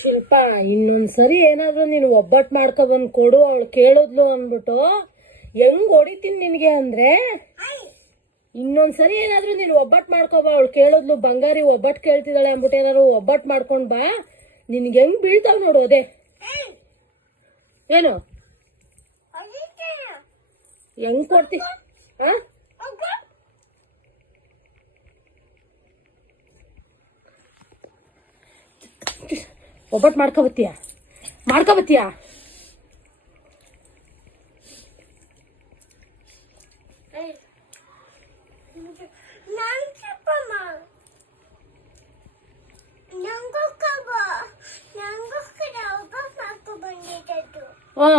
ಶಿಲ್ಪ, ಇನ್ನೊಂದ್ಸರಿ ಏನಾದ್ರು ನೀನು ಒಬ್ಬಟ್ಟು ಮಾಡ್ಕೊ ಬಂದ್ ಕೊಡು, ಅವಳು ಕೇಳಿದ್ಲು ಅಂದ್ಬಿಟ್ಟು ಹೆಂಗ್ ಹೊಡಿತೀನಿ ನಿನ್ಗೆ ಅಂದ್ರೆ, ಇನ್ನೊಂದ್ಸರಿ ಏನಾದ್ರು ನೀನು ಒಬ್ಬಟ್ಟು ಮಾಡ್ಕೊ ಬಾ, ಅವಳು ಕೇಳಿದ್ಲು ಬಂಗಾರಿ ಒಬ್ಬಟ್ಟು ಕೇಳ್ತಿದ್ದಾಳೆ ಅಂದ್ಬಿಟ್ಟು ಏನಾದ್ರು ಒಬ್ಬಟ್ಟು ಮಾಡ್ಕೊಂಡ್ ಬಾ, ನಿನ್ಗೆ ಹೆಂಗ್ ಬೀಳ್ತಾವ್ ನೋಡು. ಅದೇ ಏನು ಹೆಂಗ್ ಕೊಡ್ತಿ? ಒಬ್ಬಟ್ಟು ಮಾಡ್ಕೊಬತ್ತೀಯ? ಹಾ